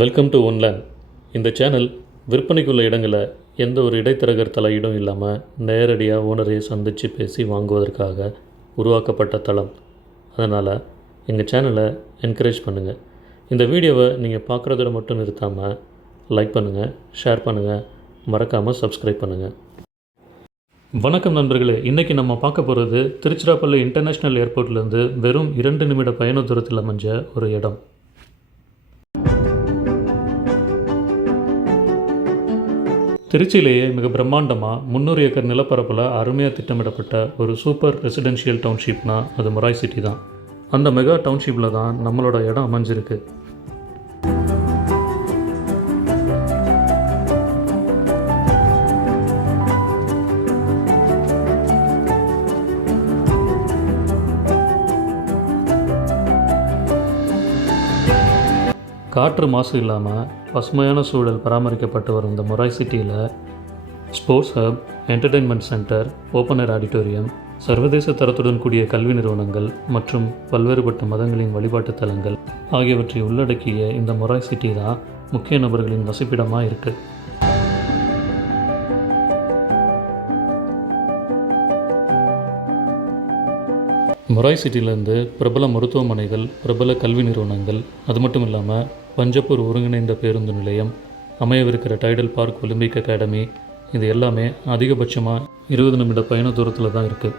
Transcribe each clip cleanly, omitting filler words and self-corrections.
Welcome to ஒன்லேண்ட். இந்த channel விற்பனைக்குள்ள இடங்களை எந்த ஒரு இடைத்தரகர் தலையீடும் இல்லாமல் நேரடியாக ஓனரையை சந்தித்து பேசி வாங்குவதற்காக உருவாக்கப்பட்ட தளம். அதனால் எங்கள் சேனலை என்கரேஜ் பண்ணுங்கள். இந்த வீடியோவை நீங்கள் பார்க்குறதோட மட்டும் நிறுத்தாமல் லைக் பண்ணுங்கள், ஷேர் பண்ணுங்கள், மறக்காமல் சப்ஸ்கிரைப் பண்ணுங்கள். வணக்கம் நண்பர்களே. இன்றைக்கி நம்ம பார்க்க போகிறது திருச்சிராப்பள்ளி இன்டர்நேஷ்னல் ஏர்போர்ட்லேருந்து வெறும் 2 நிமிட பயண தூரத்தில் அமைஞ்ச ஒரு இடம். திருச்சியிலேயே மிக பிரம்மாண்டமாக 300 ஏக்கர் நிலப்பரப்பில் அருமையாக திட்டமிடப்பட்ட ஒரு சூப்பர் ரெசிடென்ஷியல் டவுன்ஷிப்னால் அது மொராய் சிட்டி தான். அந்த மெகா டவுன்ஷிப்பில் தான் நம்மளோட இடம் அமைஞ்சிருக்கு. காற்று மாசு இல்லாமல் பசுமையான சூழல் பராமரிக்கப்பட்டு வரும் இந்த மொராய் சிட்டியில் sports hub, entertainment centre, open air auditorium, சர்வதேச தரத்துடன் கூடிய கல்வி நிறுவனங்கள் மற்றும் பல்வேறுபட்ட மதங்களின் வழிபாட்டு தலங்கள் ஆகியவற்றை உள்ளடக்கிய இந்த மொராய் சிட்டி தான் முக்கிய நபர்களின் வசிப்பிடமாக இருக்குது. மொராய் சிட்டியிலேருந்து பிரபல மருத்துவமனைகள், பிரபல கல்வி நிறுவனங்கள், அது மட்டும் இல்லாமல் பஞ்சப்பூர் ஒருங்கிணைந்த பேருந்து நிலையம், அமையவிருக்கிற டைடல் பார்க், ஒலிம்பிக் அகாடமி, இது எல்லாமே அதிகபட்சமாக 20 நிமிட பயண தூரத்தில் தான் இருக்குது.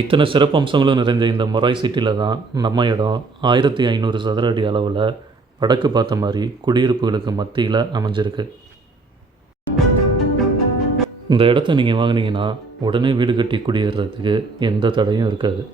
இத்தனை சிறப்பு அம்சங்களும் நிறைந்த இந்த மொராய் சிட்டியில் தான் நம்ம இடம் 1500 சதுர அடி அளவில் வடக்கு பார்த்த மாதிரி குடியிருப்புகளுக்கு மத்தியில் அமைஞ்சிருக்கு. இந்த இடத்த நீங்கள் வாங்கினீங்கன்னா உடனே வீடு கட்டி குடியேறதுக்கு எந்த தடையும் இருக்காது.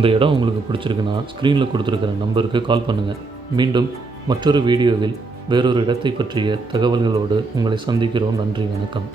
இந்த இடம் உங்களுக்கு பிடிச்சிருக்குன்னா ஸ்க்ரீனில் கொடுத்துருக்கிற நம்பருக்கு கால் பண்ணுங்கள். மீண்டும் மற்றொரு வீடியோவில் வேறொரு இடத்தை பற்றிய தகவல்களோடு உங்களை சந்திக்கிறோம். நன்றி, வணக்கம்.